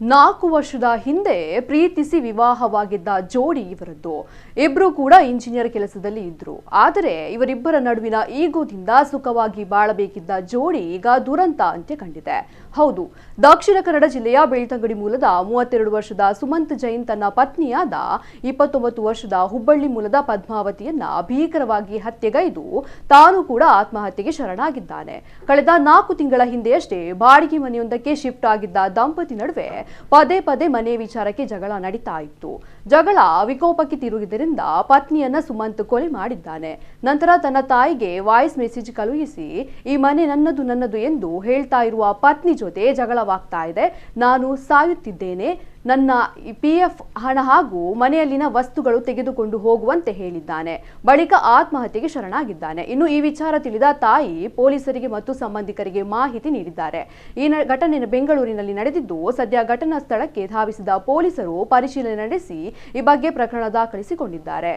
4 ವರ್ಷದ ಹಿಂದೆ ಪ್ರೀತಿಸಿ ವಿವಾಹವಾಗಿದ್ದ ಜೋಡಿ ಇವರದ್ದು. ಇಬ್ರು ಕೂಡ ಇಂಜಿನಿಯರ್ ಕೆಲಸದಲ್ಲಿ ಇದ್ರು. ಆದರೆ ಇವರಿಬ್ಬರ ನಡುವಿನ ಈಗೋದಿಂದ ಸುಖವಾಗಿ ಬಾಳಬೇಕಿದ್ದ ಜೋಡಿ ಈಗ ದುರಂತ ಅಂತ್ಯ ಕಂಡಿದೆ. ಹೌದು, ದಕ್ಷಿಣ ಕನ್ನಡ ಜಿಲ್ಲೆಯ ಬೆಳ್ತಂಗಡಿ ಮೂಲದ 32 ವರ್ಷದ ಸುಮಂತ್ ಜೈನ್ ತನ್ನ ಪತ್ನಿಯಾದ 29 ವರ್ಷದ ಹುಬ್ಬಳ್ಳಿ ಮೂಲದ ಪದ್ಮಾವತಿಯನ್ನ ಭೀಕರವಾಗಿ ಹತ್ಯೆಗೈದು ತಾನು ಕೂಡ ಆತ್ಮಹತ್ಯೆಗೆ ಶರಣಾಗಿದ್ದಾನೆ. ಕಳೆದ 4 ತಿಂಗಳ ಹಿಂದೆಯಷ್ಟೇ ಬಾಡಿಗೆ ಮನೆಯೊಂದಕ್ಕೆ ಶಿಫ್ಟ್ ಆಗಿದ್ದ ದಂಪತಿ ನಡುವೆ ಪದೇ ಪದೇ ಮನೆ ವಿಚಾರಕ್ಕೆ ಜಗಳ ನಡೀತಾ ಇತ್ತು. ಜಗಳ ವಿಕೋಪಕ್ಕೆ ತಿರುಗಿದ್ದರಿಂದ ಪತ್ನಿಯನ್ನ ಸುಮಂತ್ ಕೊಲೆ ಮಾಡಿದ್ದಾನೆ. ನಂತರ ತನ್ನ ತಾಯಿಗೆ ವಾಯ್ಸ್ ಮೆಸೇಜ್ ಕಳುಹಿಸಿ ಈ ಮನೆ ನನ್ನದು ಎಂದು ಹೇಳ್ತಾ ಇರುವ ಪತ್ನಿ ಜೊತೆ ಜಗಳವಾಗ್ತಾ ಇದೆ. ನಾನು ಸಾಯುತ್ತಿದ್ದೇನೆ, ನನ್ನ PF ಹಣ ಹಾಗೂ ಮನೆಯಲ್ಲಿನ ವಸ್ತುಗಳು ತೆಗೆದುಕೊಂಡು ಹೋಗುವಂತೆ ಹೇಳಿದ್ದಾನೆ. ಬಳಿಕ ಆತ್ಮಹತ್ಯೆಗೆ ಶರಣಾಗಿದ್ದಾನೆ. ಇನ್ನು ಈ ವಿಚಾರ ತಿಳಿದ ತಾಯಿ ಪೊಲೀಸರಿಗೆ ಮತ್ತು ಸಂಬಂಧಿಕರಿಗೆ ಮಾಹಿತಿ ನೀಡಿದ್ದಾರೆ. ಈ ಘಟನೆ ಬೆಂಗಳೂರಿನಲ್ಲಿ ನಡೆದಿದ್ದು, ಸದ್ಯ ಘಟನಾ ಸ್ಥಳಕ್ಕೆ ಧಾವಿಸಿದ ಪೊಲೀಸರು ಪರಿಶೀಲನೆ ನಡೆಸಿ ಈ ಬಗ್ಗೆ ಪ್ರಕರಣ ದಾಖಲಿಸಿಕೊಂಡಿದ್ದಾರೆ.